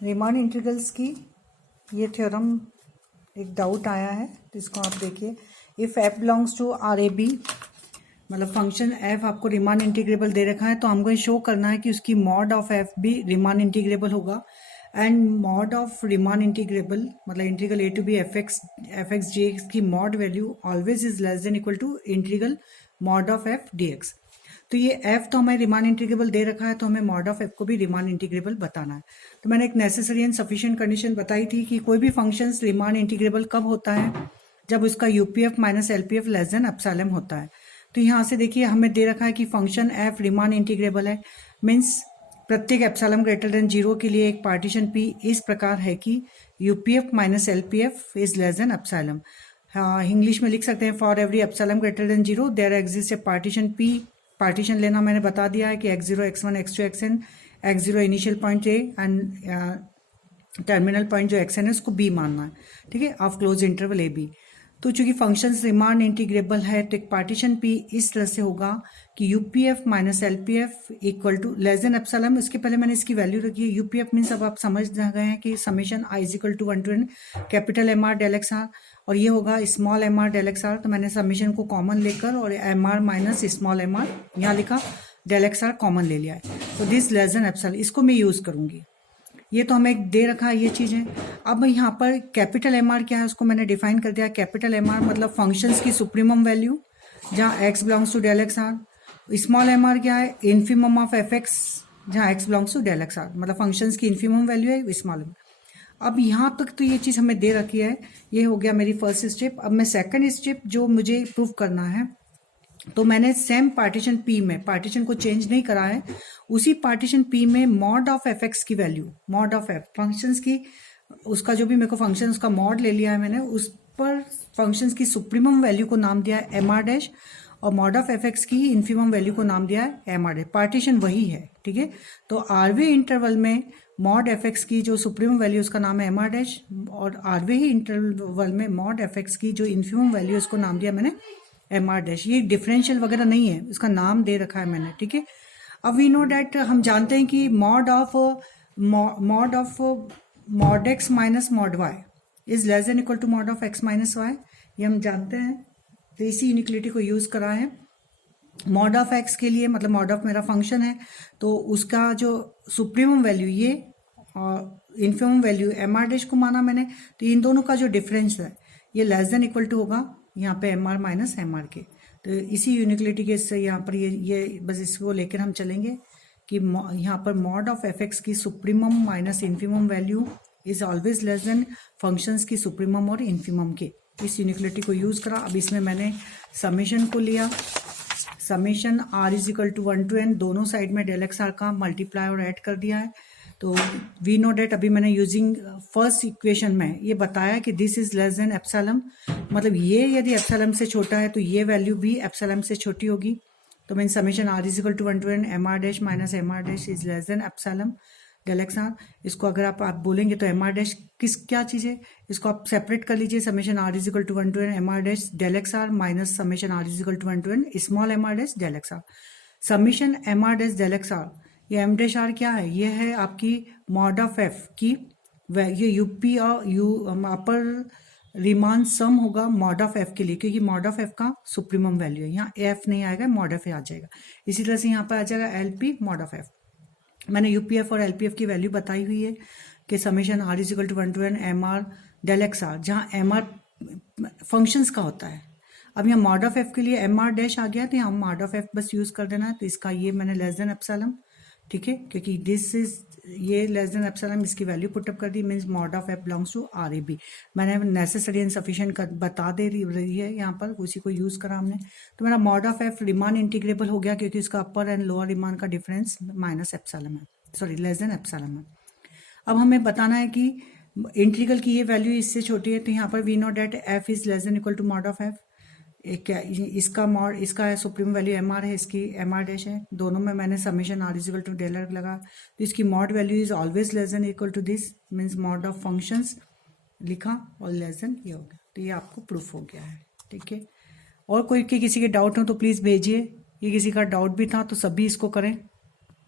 Riemann integrals की ये theorem एक डाउट आया है, तो इसको आप देखिए। If f belongs to R a b, मतलब फंक्शन f आपको रीमान इंटीग्रेबल दे रखा है, तो हमको शो करना है कि उसकी मॉड ऑफ f भी रीमान इंटीग्रेबल होगा। And mod of Riemann integrable मतलब integral a to b f x g x की mod value always is less than equal to integral mod of f dx। तो ये f तो हमें Riemann integrable दे रखा है, तो हमें मॉड ऑफ f को भी रीमान इंटीग्रेबल बताना है। तो मैंने एक नेसेसरी एंड सफिशिएंट कंडीशन बताई थी कि कोई भी फंक्शंस रीमान इंटीग्रेबल कब होता है, जब उसका UPF minus LPF less than epsilon होता है। तो यहाँ से देखिए हमें दे रखा है कि फंक्शन f रीमान इंटीग्रेबल है, मीन्स प्रत्येक एप्सिलॉन ग्रेटर देन 0 के लिए एक पार्टीशन p इस प्रकार है कि UPF minus LPF is less than epsilon. English में लिख सकते हैं for every epsilon greater than 0 there exist a partition p। Partition लेना मैंने बता दिया है कि x0 x1 x2 xn, x0 initial point a and terminal point जो xn है उसको b मानना है, ठीक है, of close interval a b। तो चूंकि फंक्शंस रीमान इंटीग्रेबल है, तो एक पार्टीशन p इस तरह से होगा कि UPF minus LPF equal to less than epsilon. इसके पहले मैंने इसकी वैल्यू रखी है, यूपीएफ मीन्स अब आप समझ गए हैं कि summation i is equal to 1 to n capital M R del X R, और ये होगा small M R del X R. तो मैंने समेशन को कॉमन लेकर और M R minus small M R यहाँ लिखा, डेल एक्स आर कॉमन ले लिया है, तो दिस लेस देन एप्सिलॉन इसको मैं यूज करूंगी। ये तो हमें दे रखा है ये चीज़ें। अब यहाँ पर कैपिटल एम आर क्या है उसको मैंने डिफाइन कर दिया। कैपिटल एम आर मतलब फंक्शंस की सुप्रीमम वैल्यू जहाँ X belongs to del X R. Small M R क्या है, इन्फीमम ऑफ एफ एक्स जहाँ X belongs to del X R, मतलब फंक्शंस की इन्फीमम वैल्यू है स्मॉल एम। अब यहाँ तक तो ये चीज़ हमें दे रखी है, ये हो गया मेरी फर्स्ट स्टेप। अब मैं सेकंड स्टेप जो मुझे प्रूव करना है, तो मैंने सेम पार्टीशन P में पार्टीशन को चेंज नहीं करा है, उसी पार्टीशन P में मॉड ऑफ एफ एक्स की value, mod of F functions की, उसका जो भी मेरे को फंक्शन उसका मॉड ले लिया है मैंने, उस पर फंक्शंस की सुप्रीमम वैल्यू को नाम दिया है एम आर डैश, और मॉड ऑफ एफ एक्स की इन्फीमम वैल्यू को नाम दिया है एम आर डैश। पार्टीशन वही है, ठीक है। तो आरवे इंटरवल में मॉड एफ एक्स की जो सुप्रीमम वैल्यू उसका नाम है एम आर डैश, और आरवे ही इंटरवल में मॉड एफ एक्स की जो इन्फीमम वैल्यू उसको नाम दिया मैंने एम आर डैश। ये डिफरेंशियल वगैरह नहीं है, उसका नाम दे रखा है मैंने, ठीक है। अब वी नो डैट, हम जानते हैं कि mod of mod X minus mod Y is less than equal to mod of X minus Y, ये हम जानते हैं। तो इसी यूनिक्लिटी को यूज करा है। मॉड ऑफ एक्स के लिए मतलब मॉड ऑफ मेरा फंक्शन है, तो उसका जो सुप्रीमम वैल्यू ये और infimum value M R dash को माना मैंने, तो इन दोनों का जो डिफरेंस है ये लेस देन इक्वल टू होगा यहाँ पे M R minus M R के। तो इसी यूनिक्लिटी के इससे यहाँ पर ये बस इसको लेकर हम चलेंगे कि यहाँ पर मॉड ऑफ एफ एक्स की supremum minus infimum value is always less then functions की सुप्रीमम और इन्फीमम के। इस यूनिक्लिटी को यूज करा। अब इसमें मैंने समेशन को लिया, summation R is equal to 1 to n, दोनों साइड में डेल एक्स आर का मल्टीप्लाई और ऐड कर दिया है। तो वी नो डेट अभी मैंने यूजिंग फर्स्ट इक्वेशन में ये बताया कि this is less than epsilon, मतलब ये यदि एप्सिलॉन से छोटा है तो ये वैल्यू भी एप्सिलॉन से छोटी होगी। तो mean summation R is equal to 1 to n M R dash minus M R dash is less than epsilon del X R. इसको अगर आप बोलेंगे तो एम आर डैश किस क्या चीज़ है, इसको आप सेपरेट कर लीजिए। Summation R is equal to 1 to n M R dash del X R minus summation R is equal to 1 to n small M R dash del X R. Summation M R dash del X R, ये M dash R क्या है, ये है आपकी mod of F की, ये UP और you upper Riemann sum होगा मॉड ऑफ एफ के लिए, क्योंकि मॉड ऑफ एफ का सुप्रीमम वैल्यू है। यहाँ एफ नहीं आएगा, मॉड ऑफ ए आ जाएगा। इसी तरह से यहाँ पर आ जाएगा L P mod of F. मैंने यूपीएफ और एलपीएफ की वैल्यू बताई हुई है कि summation R is equal to 1 to n M R del X R, जहाँ एम आर फंक्शंस का होता है। अब यहाँ मॉड ऑफ एफ के लिए एम आर डैश आ गया, तो यहाँ मॉड ऑफ एफ बस यूज कर देना है। तो इसका ये मैंने लेस देन एप्सिलॉन, ठीक है, क्योंकि दिस इज ये लेस देन एप्सिलॉन, इसकी वैल्यू पुटअप कर दी, means mod of f belongs to R a b. मैंने नेसेसरी एंड सफिशिएंट बता दे रही है यहाँ पर, उसी को यूज करा हमने। तो मेरा mod of F Riemann integrable हो गया, क्योंकि इसका अपर एंड लोअर रीमान का डिफरेंस माइनस एप्सिलॉन है, सॉरी लेस देन एप्सिलॉन है। अब हमें बताना है कि इंटीग्रल की ये वैल्यू इससे छोटी है, तो यहाँ पर we know that F is less than equal to mod of F. क्या इसका मॉड, इसका सुप्रीम वैल्यू एम आर है, इसकी एम आर डैश है। दोनों में मैंने summation R is equal to del R लगा, तो इसकी mod value is always less than equal to this, means mod of functions लिखा और लेस देन ये हो गया। तो ये आपको प्रूफ हो गया है, ठीक है। और कोई किसी के डाउट हो तो प्लीज़ भेजिए। ये किसी का डाउट भी था, तो सभी इसको करें।